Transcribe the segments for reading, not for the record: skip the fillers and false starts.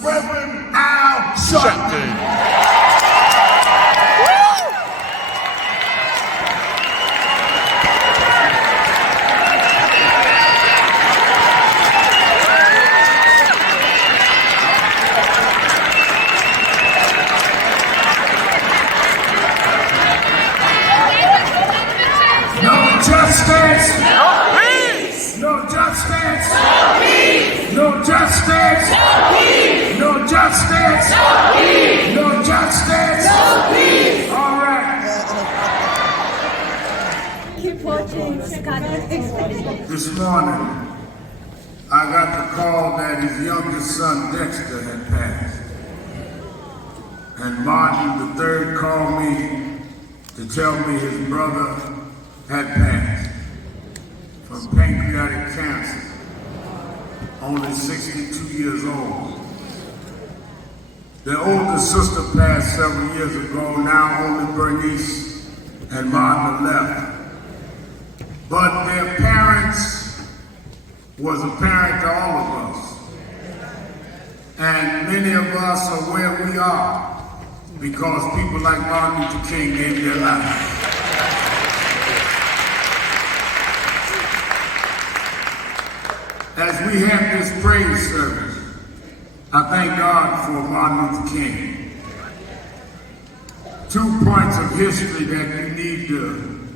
Reverend Al Sharpton. No justice! No peace! No justice! No peace! No justice! No peace! No justice! No peace! No justice! No peace! All right. Keep watching Skadek. This morning, I got the call that his youngest son, Dexter, had passed. And Martin III called me to tell me his brother had passed from pancreatic cancer, only 62 years old. Their older sister passed several years ago. Now only Bernice and Martin are left. But their parents was apparent to all of us. And many of us are where we are because people like Martin Luther King gave their lives. As we have this praise service, I thank God for Martin Luther King. 2 points of history that you need to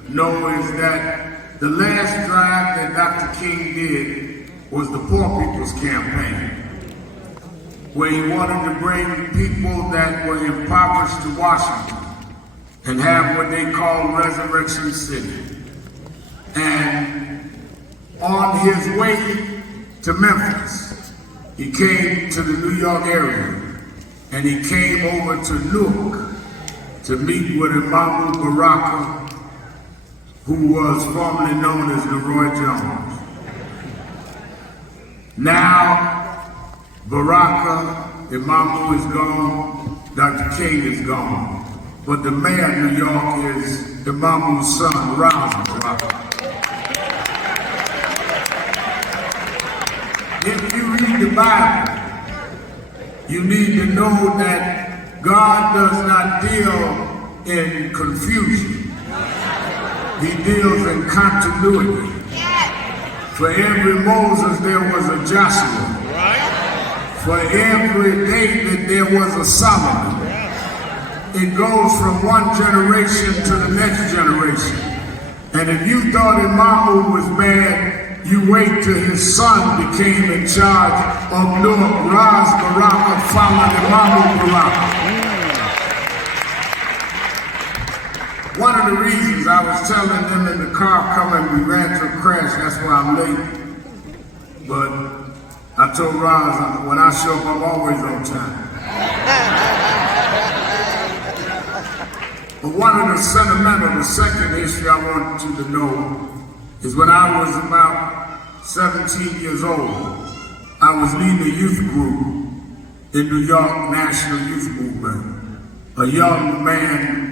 know is that the last drive that Dr. King did was the Poor People's Campaign, where he wanted to bring people that were impoverished to Washington and have what they call Resurrection City. And on his way to Memphis, he came to the New York area, and he came over to Newark to meet with Imam Baraka, who was formerly known as Leroy Jones. Now, Baraka, Imam is gone, Dr. King is gone, but the mayor of New York is Imam's son, Ron Baraka. If you read the Bible, you need to know that God does not deal in confusion. He deals in continuity. For every Moses, there was a Joshua. For every David, there was a Solomon. It goes from one generation to the next generation. And if you thought Imam was bad, you wait till his son became in charge of Newark. Ras Baraka followed Imam Baraka. One of the reasons I was telling them in the car coming, we ran to a crash, that's why I'm late. But I told Ras, when I show up, I'm always on time. But one of the sentimental, the second history I want you to know is when I was about 17 years old, I was leading a youth group in New York National Youth Movement. A young man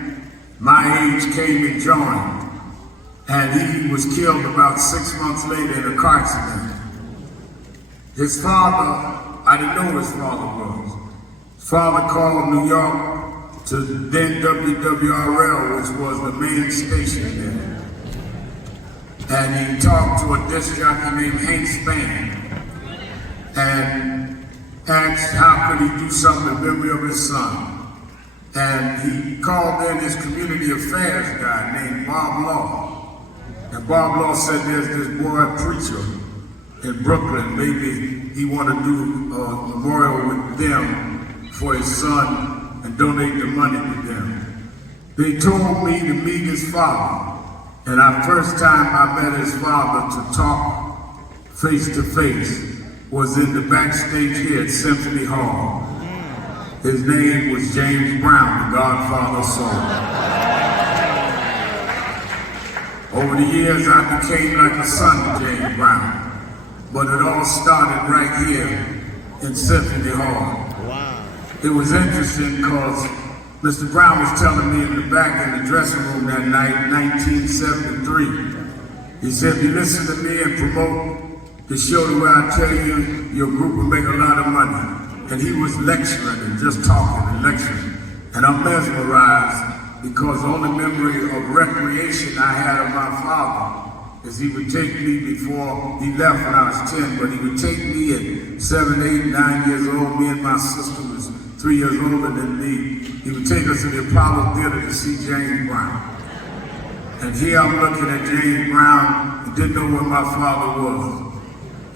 my age came and joined, and he was killed about 6 months later in a car accident. His father, I didn't know who his father was. His father called New York to then WWRL, which was the main station there. And he talked to a disc jockey named Hank Span and asked how could he do something in memory of his son. And he called in his community affairs guy named Bob Law. And Bob Law said there's this boy preacher in Brooklyn, maybe he want to do a memorial with them for his son and donate the money to them. They told me to meet his father. And our first time I met his father to talk face to face was in the backstage here at Symphony Hall. His name was James Brown, the Godfather of Soul. Over the years, I became like a son to James Brown. But it all started right here in Symphony Hall. Wow. It was interesting because Mr. Brown was telling me in the back in the dressing room that night, 1973. He said, if you listen to me and promote the show the way I tell you, your group will make a lot of money. and he was lecturing and just talking and lecturing. And I'm mesmerized because the only memory of recreation I had of my father is he would take me before he left when I was 10, but he would take me at 7, 8, 9 years old. Me and my sister was 3 years older than me. He would take us to the Apollo Theater to see James Brown. And here I'm looking at James Brown and didn't know where my father was.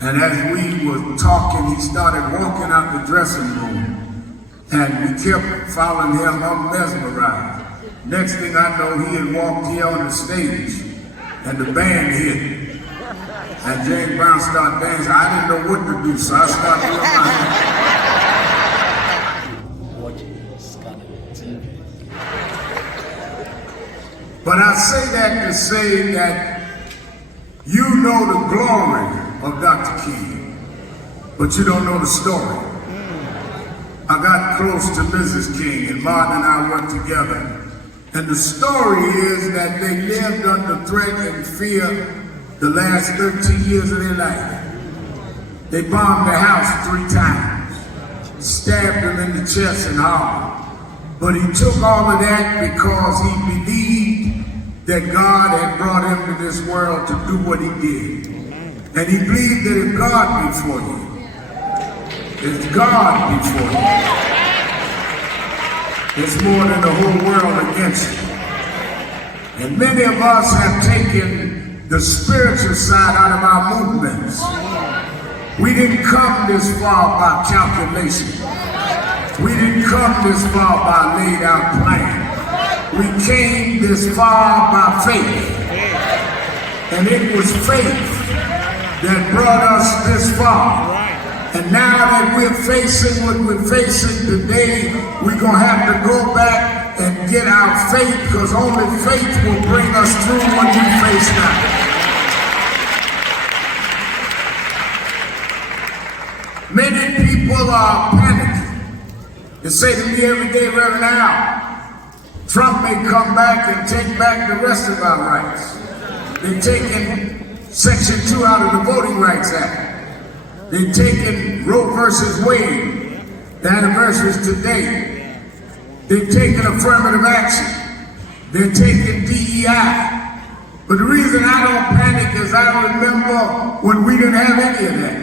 And as we were talking, he started walking out the dressing room. And we kept following him. I'm mesmerized. Next thing I know, he had walked here on the stage, and the band hit. And James Brown started dancing. I didn't know what to do, so I started doing my hand. Watching SkadekTV. But I say that to say that you know the glory of Dr. King, but you don't know the story. I got close to Mrs. King, and Martin and I worked together. And the story is that they lived under threat and fear the last 13 years of their life. They bombed the house 3 times, stabbed him in the chest and heart. But he took all of that because he believed that God had brought him to this world to do what he did. And he believed that if God before you, it's God before you. It's more than the whole world against you. And many of us have taken the spiritual side out of our movements. We didn't come this far by calculation. We didn't come this far by laid out plan. We came this far by faith. And it was faith that brought us this far. And now that we're facing what we're facing today, we're going to have to go back and get our faith, because only faith will bring us through what we face now. Many people are panicking. They say to me every day, Reverend Al, Trump may come back and take back the rest of our rights. They've taken Section 2 out of the Voting Rights Act. They've taken Roe versus Wade. The anniversary is today. They've taken affirmative action. They're taking DEI. But the reason I don't panic is I remember when we didn't have any of that.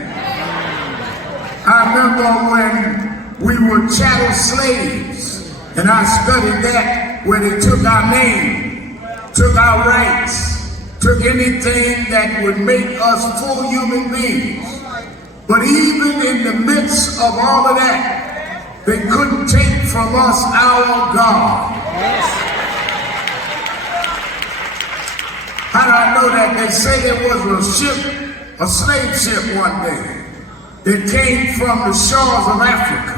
I remember when we were chattel slaves, and I studied that, where they took our name, took our rights, took anything that would make us full human beings. But even in the midst of all of that, they couldn't take from us our God. How do I know that? They say there was a slave ship one day that came from the shores of Africa.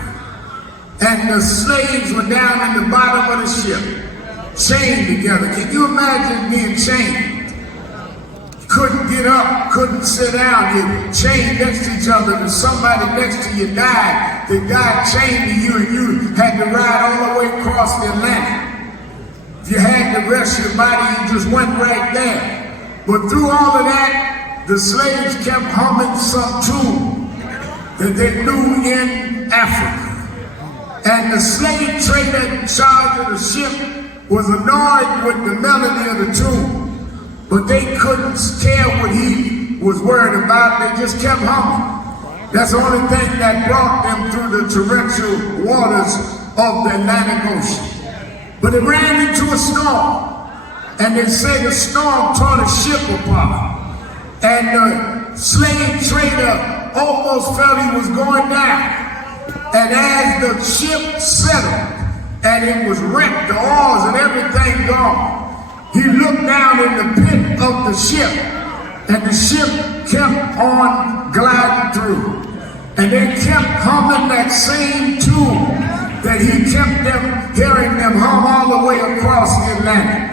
And the slaves were down in the bottom of the ship, chained together. Can you imagine being chained? Couldn't get up, couldn't sit down. You're chained next to each other, and somebody next to you died. They died chained to you, and you had to ride all the way across the Atlantic. If you had to rest your body, you just went right there. But through all of that, the slaves kept humming some tune that they knew in Africa. And the slave trader in charge of the ship was annoyed with the melody of the tune. But they couldn't care what he was worried about. They just kept humming. That's the only thing that brought them through the torrential waters of the Atlantic Ocean. But they ran into a storm. And they say the storm tore the ship apart. And the slave trader almost felt he was going down. And as the ship settled, and it was wrecked, the oars and everything gone, he looked down in the pit of the ship, and the ship kept on gliding through. And they kept humming that same tune that he kept them hearing them hum all the way across the Atlantic.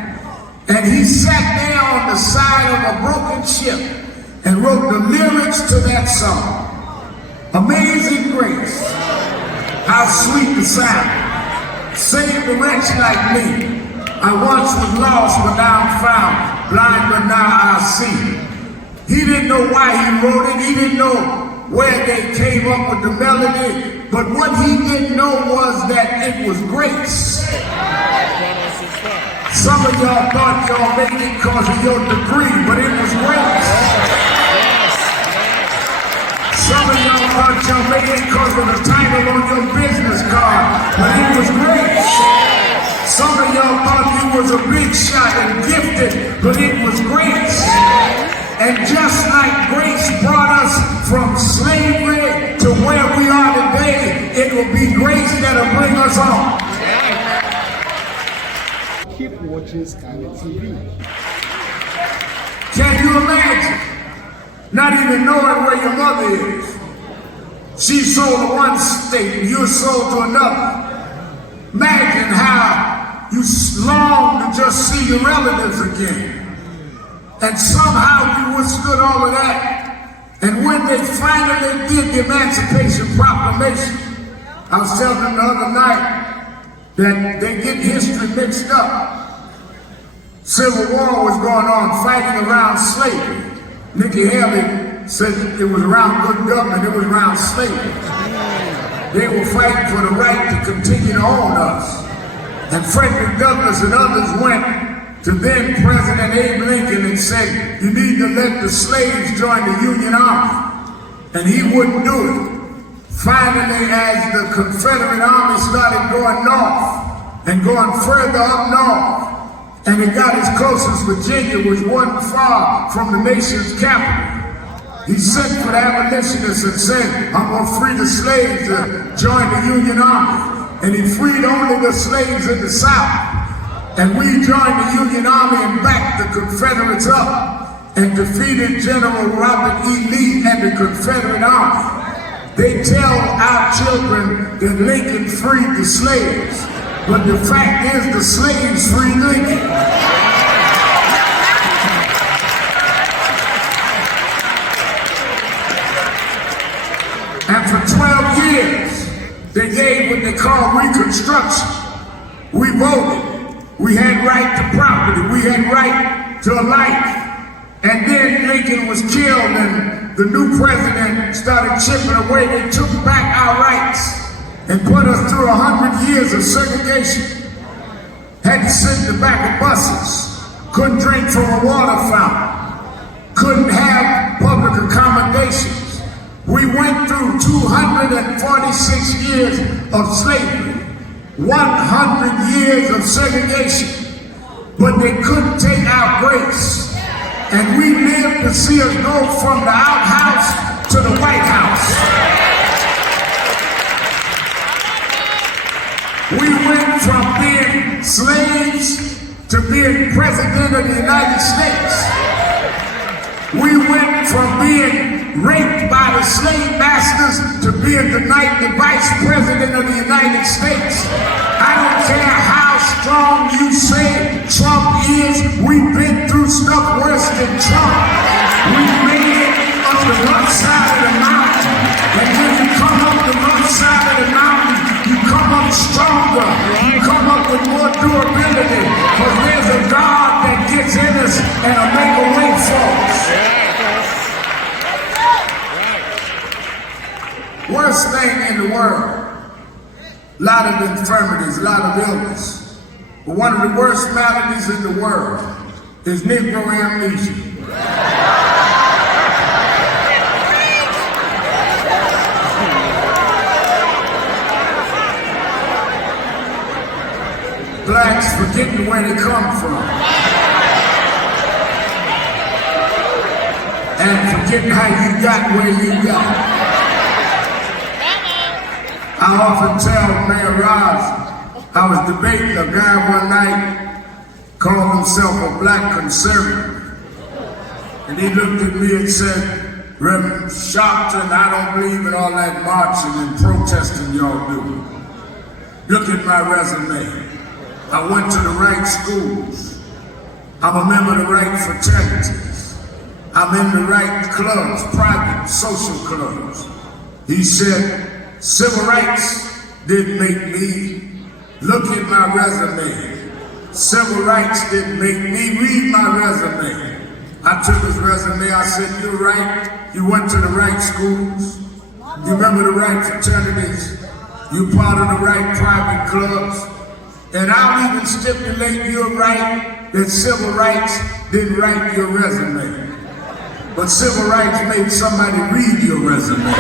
And he sat there on the side of a broken ship and wrote the lyrics to that song. Amazing grace, how sweet the sound, saved a wretch like me. I once was lost, but now I'm found, blind, but now I see. He didn't know why he wrote it. He didn't know where they came up with the melody, but what he didn't know was that it was grace. Some of y'all thought y'all made it because of your degree, but it was grace. Some of y'all thought y'all made it because of the title on your business card, but it was grace. Some of y'all thought you was a big shot and gifted, but it was grace. And just like grace brought us from slavery to where we are today, it will be grace that'll bring us on. Keep watching SkadekTV. Can you imagine not even knowing where your mother is? She sold to one state and you're sold to another. Imagine how you long to just see your relatives again. And somehow you withstood all of that. And when they finally did the Emancipation Proclamation, I was telling them the other night that they get history mixed up. Civil War was going on, fighting around slavery. Nikki Haley said it was around good government, it was around slavery. They were fighting for the right to continue to own us. And Frederick Douglass and others went to then President Abe Lincoln and said, you need to let the slaves join the Union Army. And he wouldn't do it. Finally, as the Confederate Army started going north and going further up north, and it got as close as Virginia, which wasn't far from the nation's capital, he sent for the abolitionists and said, I'm going to free the slaves to join the Union Army. And he freed only the slaves in the South. And we joined the Union Army and backed the Confederates up and defeated General Robert E. Lee and the Confederate Army. They tell our children that Lincoln freed the slaves, but the fact is the slaves freed Lincoln. And for 12 years, they gave what they call Reconstruction. We voted. We had right to property. We had right to a life. And then Lincoln was killed and the new president started chipping away. They took back our rights and put us through 100 years of segregation. Had to sit in the back of buses. Couldn't drink from a water fountain. Couldn't have public accommodations. We went through 246 years of slavery. 100 years of segregation, but they couldn't take our grace. And we lived to see us go from the outhouse to the White House. We went from being slaves to being president of the United States. We went from being raped by the slave masters to being tonight the vice president of the United States. I don't care how strong you say Trump is, we've been through stuff worse than Trump. We made it up the rough side of the mountain. And when you come up the rough side of the mountain, you come up stronger. You come up with more durability. Because there's a God that gets in us and will make a way for us. Worst thing in the world, a lot of infirmities, a lot of illness. But one of the worst maladies in the world is Negro amnesia. Blacks forgetting where they come from. And forgetting how you got where you got. I often tell Mayor Ross, I was debating a guy one night, called himself a black conservative. And he looked at me and said, Reverend Sharpton, I don't believe in all that marching and protesting y'all do. Look at my resume. I went to the right schools. I'm a member of the right fraternities. I'm in the right clubs, private social clubs. He said, civil rights didn't make me. Look at my resume. Civil rights didn't make me. Read my resume. I took his resume, I said, you're right, you went to the right schools, you remember the right fraternities, you part of the right private clubs, and I'll even stipulate you're right that civil rights didn't write your resume, but civil rights made somebody read your resume.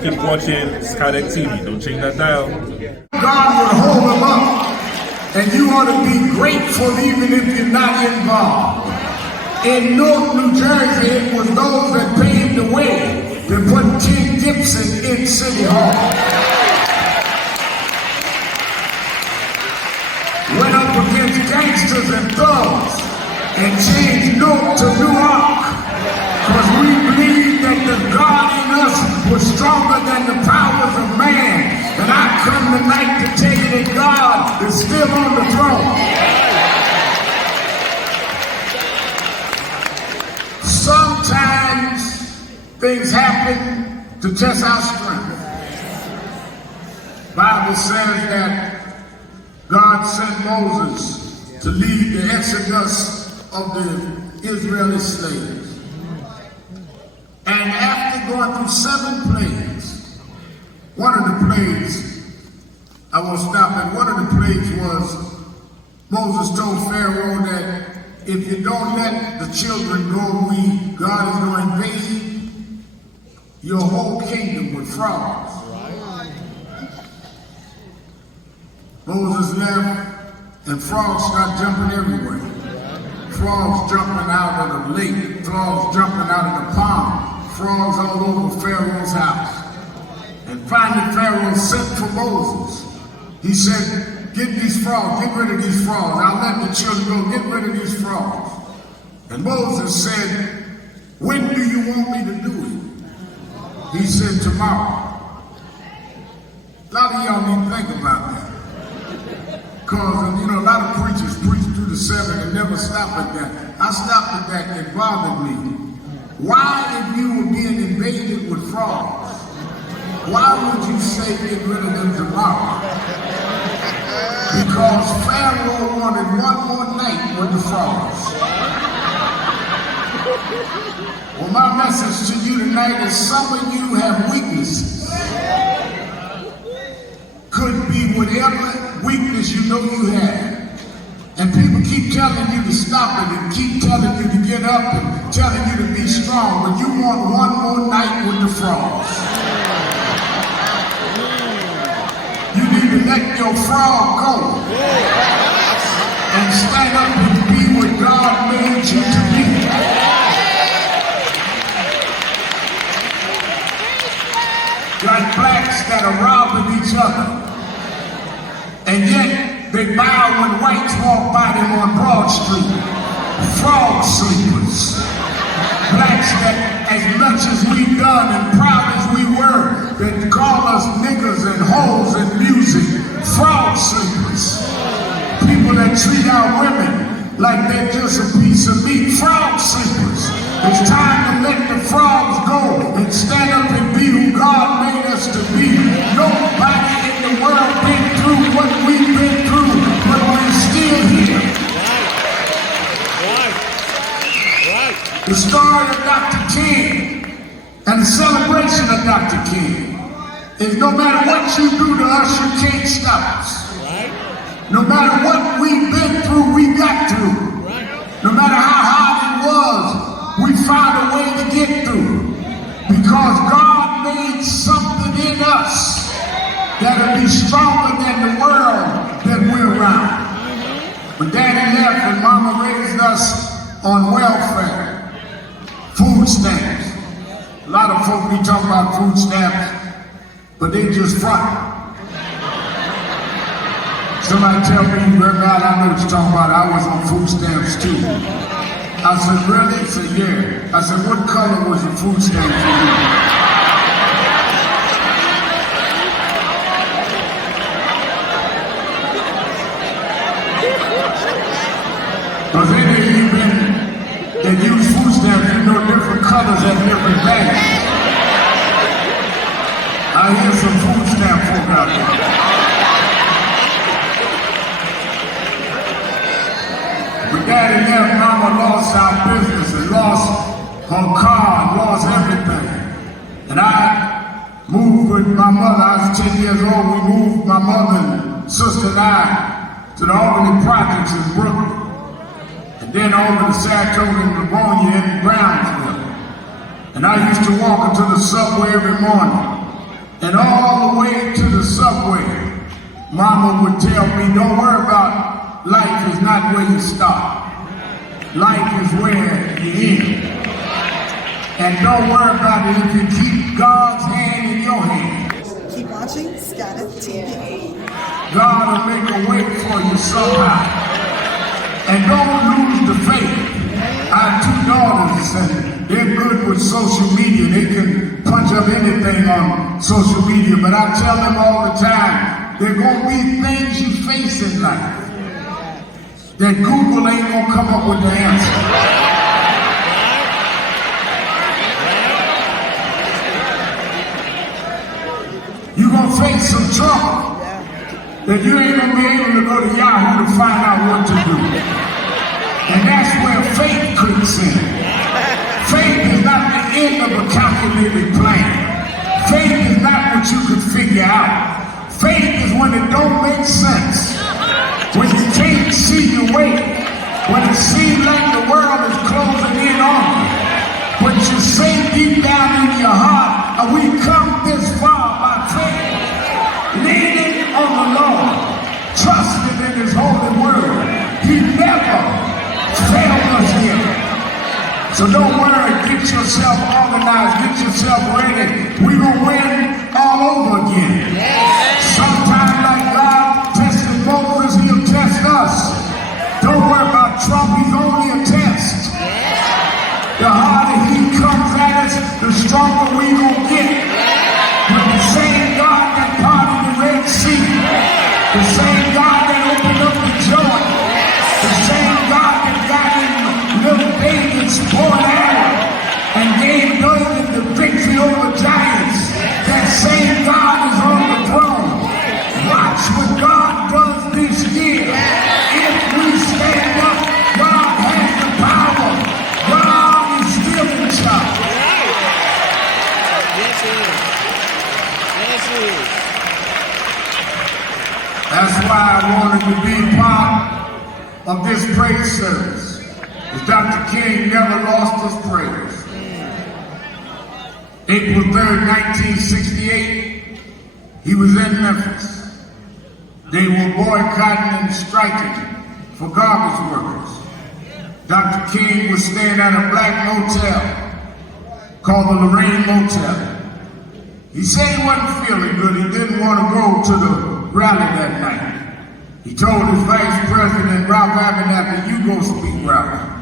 Keep watching SkadekTV. Don't change that dial. God will hold them up, and you ought to be grateful even if you're not involved. In Newark, New Jersey, it was those that paved the way to put King Gibson in City Hall. Went up against gangsters and thugs and changed Newark to Newark, because we believe that the God in us was stronger than the powers of man. And I come tonight to tell you that God is still on the throne. Sometimes things happen to test our strength. The Bible says that God sent Moses to lead the exodus of the Israeli slaves. And after going through 7 plagues, one of the plagues, I will stop at, one of the plagues was Moses told Pharaoh that if you don't let the children go, God is going to invade your whole kingdom with frogs. Moses left, and frogs started jumping everywhere. Frogs jumping out of the lake, frogs jumping out of the pond, frogs all over Pharaoh's house. And finally Pharaoh sent for Moses. He said, get these frogs, get rid of these frogs. I'll let the children go, get rid of these frogs. And Moses said, when do you want me to do it? He said, tomorrow. A lot of y'all need to think about that. Because, a lot of preachers preach through the 7 and never stop at that. I stopped at that, it bothered me. Why, if you were being invaded with frogs, why would you say get rid of them tomorrow? Because Pharaoh wanted one more night with the frogs. Well, my message to you tonight is some of you have weaknesses. Could be whatever weakness you know you have. And people keep telling you to stop it and keep telling you to get up and telling you to be strong, but you want one more night with the frogs. You need to let your frog go and stand up and be what God made you to be. Like blacks that are robbing each other, and yet they bow when whites walk by them on Broad Street. Frog sleepers. Blacks that, as much as we've done and proud as we were, that call us niggas and hoes and music. Frog sleepers. People that treat our women like they're just a piece of meat. Frog sleepers. It's time to let the frogs go and stand up and be who God made us to be. Nobody in the world been through what we've been through, but we're still here. Right. The story of Dr. King and the celebration of Dr. King is no matter what you do to us, you can't stop us. No matter what we've been through, we got through. No matter how hard it was, we found a way to get through, because God made something in us that'll be stronger than the world that we're around. When Daddy left and Mama raised us on welfare, food stamps. A lot of folk be talking about food stamps, but they just front. Somebody tell me, Reverend, I know what you're talking about. I was on food stamps too. I said, really? He said, yeah. I said, what color was your food stamp for you? Because any of you that use food stamps, you know different colors have different bags. I hear some food stamp folk out there. mama lost our business and lost her car, and lost everything. And I moved with my mother. I was 10 years old. We moved, my mother and sister and I, to the Albany Projects in Brooklyn. And then over to Sharpton and Livonia in Brownsville. And I used to walk into the subway every morning. And all the way to the subway, Mama would tell me, don't worry about life is not where you start. Life is where you end. And don't worry about it if you keep God's hand in your hand. Keep watching SkadekTV. God will make a way for you somehow. And don't lose the faith. I have two daughters and they're good with social media. They can punch up anything on social media. But I tell them all the time, there are going to be things you face in life that Google ain't going to come up with the answer. You're going to face some trouble that you ain't going to be able to go to Yahoo to find out what to do. And that's where faith creeps in. Faith is not the end of a calculated plan. Faith is not what you could figure out. Faith is when it don't make sense. When you can't see your way. When it seems like the world is closing in on you. But you say deep down in your heart, and we come this far by faith, leaning on the Lord, trusting in His holy word. He never failed us yet. So don't worry, get yourself organized, get yourself ready. We're going to win all over again. Sometime like God tested Moses, He'll test us. Don't worry about Trump, he's only a test. The harder he comes at us, the stronger we gonna get. With the same God that parted the Red Sea, the same God that opened up the Jordan, the same God that got in little David's bow and arrow and gave David the victory over giants, that same God is on the throne. Watch what God does this year. If we stand up, God has the power. God is still in charge. Yes, He is. Yes, He is. That's why I wanted to be part of this praise service. Because Dr. King never lost his praise. April 3rd, 1968, he was in Memphis. They were boycotting and striking for garbage workers. Dr. King was staying at a black motel called the Lorraine Motel. He said he wasn't feeling good. He didn't want to go to the rally that night. He told his vice president, Ralph Abernathy, you go speak, Ralph.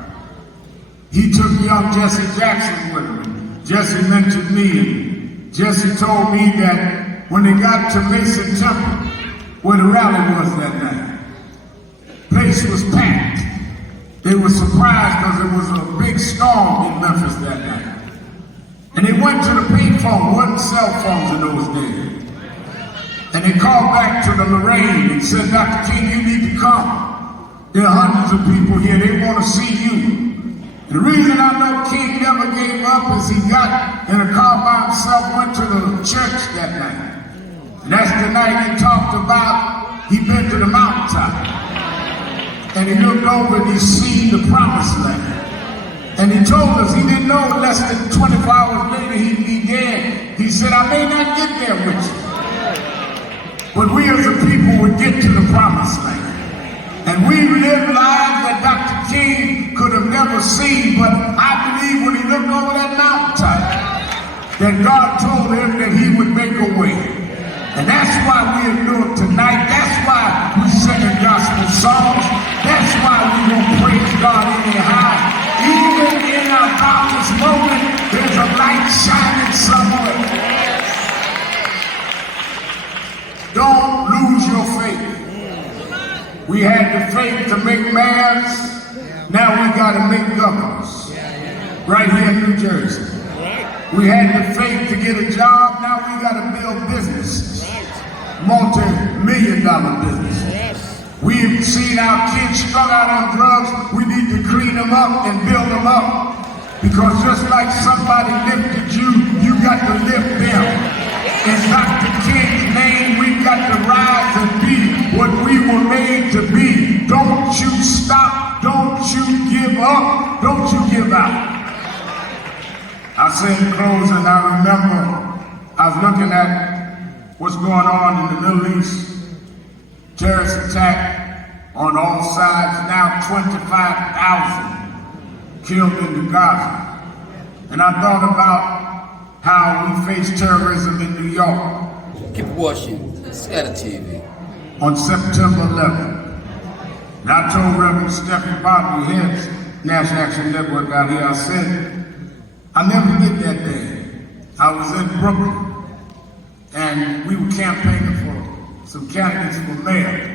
He took young Jesse Jackson with him. Jesse mentioned me, and Jesse told me that when they got to Mason Temple, where the rally was that night, place was packed. They were surprised because it was a big storm in Memphis that night. And they went to the payphone, wasn't cell phones in those days. And they called back to the Lorraine and said, Dr. King, you need to come. There are hundreds of people here, they want to see you. And the reason I know King never gave up is he got in a car by himself, went to the church that night. And that's the night he talked about, he'd been to the mountaintop. And he looked over and he seen the promised land. And he told us he didn't know less than 24 hours later he'd be dead. He said, I may not get there with you, but we as a people would get to the promised land. And we lived lives that Dr. King could have never seen, but I believe when he looked over that mountaintop, that God told him that he would make a way. And that's why we are doing tonight. That's why we singing gospel songs. That's why we gonna praise God anyhow. Even in our darkest moment, there's a light shining somewhere. Don't lose your faith. We had the faith to make mayors. Now we gotta make governors. Right here in New Jersey. We had the faith to get a job. Now we gotta build businesses. Multi-million-dollar businesses. We've seen our kids strung out on drugs. We need to clean them up and build them up. Because just like somebody lifted you, you got to lift them. In Dr. King's name, we've got to rise and be what we were made to be. Don't you stop. Don't you give up. Don't you give out. I say in closing, I remember I was looking at what's going on in the Middle East. Terrorist attack on all sides, now 25,000 killed in Gaza. And I thought about how we face terrorism in New York. Keep watching SkadekTV. On September 11th. And I told Reverend Stephen Bartley, head National Action Network out here, I said, I'll never forget that day. I was in Brooklyn, and we were campaigning for some candidates for mayor.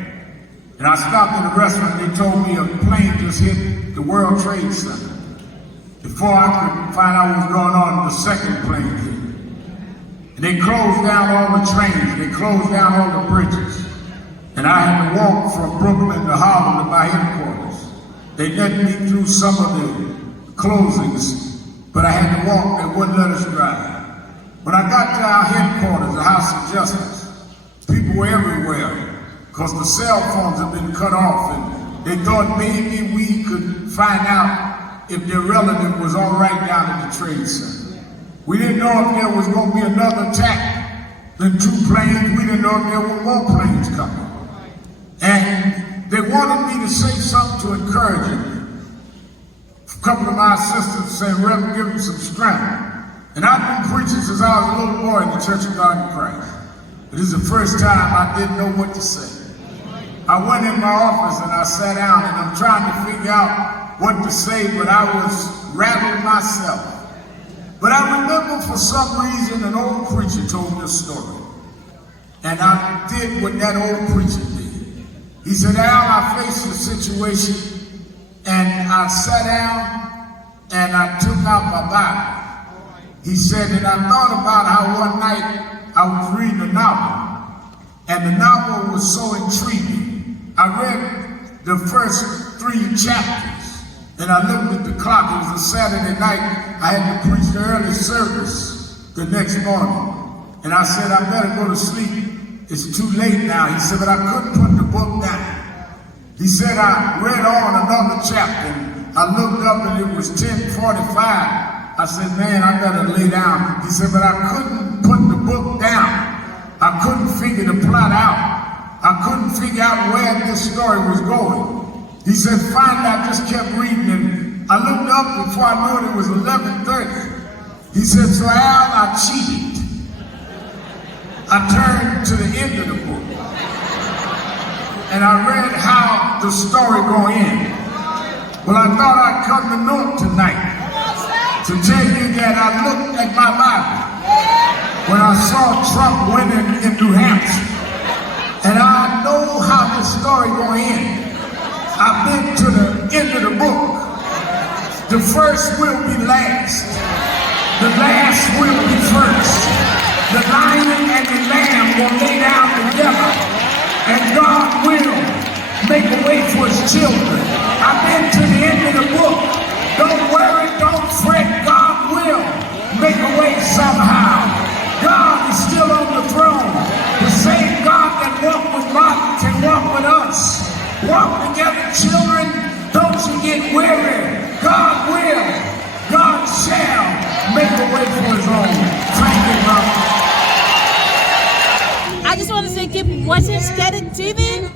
And I stopped in a restaurant, they told me a plane just hit the World Trade Center. Before I could find out what was going on, the second plane hit. And they closed down all the trains, they closed down all the bridges. And I had to walk from Brooklyn to Harlem to my headquarters. They let me through some of the closings, but I had to walk, they wouldn't let us drive. When I got to our headquarters, the House of Justice, people were everywhere because the cell phones had been cut off and they thought maybe we could find out if their relative was all right down at the Trade Center. We didn't know if there was going to be another attack than 2 planes. We didn't know if there were more planes coming. And they wanted me to say something to encourage them. A couple of my assistants said, Reverend, give them some strength. And I've been preaching since I was a little boy in the Church of God in Christ. But this is the first time I didn't know what to say. I went in my office and I sat down and I'm trying to figure out what to say, but I was rattled myself. But I remember for some reason an old preacher told me a story. And I did what that old preacher did. He said, Al, I faced a situation and I sat down and I took out my Bible. He said, and I thought about how one night I was reading a novel, and the novel was so intriguing. I read the first 3 chapters, and I looked at the clock. It was a Saturday night. I had to preach the early service the next morning. And I said, I better go to sleep. It's too late now. He said, but I couldn't put the book down. He said, I read on another chapter. I looked up and it was 10:45. I said, man, I better lay down. He said, but I couldn't put the book down. I couldn't figure the plot out. I couldn't figure out where this story was going. He said, finally, I just kept reading and I looked up before I knew it was 11:30. He said, so Al, I cheated. I turned to the end of the book and I read how the story going in. Well, I thought I'd come to Newark tonight to tell you that I looked at my Bible when I saw Trump winning in New Hampshire. And I know how this story going in. I've been to the end of the book. The first will be last. The last will be first. The lion and the lamb will lay down together. And God will make a way for his children. I've been to the end of the book. Don't worry, don't fret, God will make a way somehow. God is still on the throne. The same God that walked with Lot can walk with us. Walk together, children, don't you get weary. God will, God shall make a way for his own. Thank you, Mom. I just want to say keep watching SkadekTV.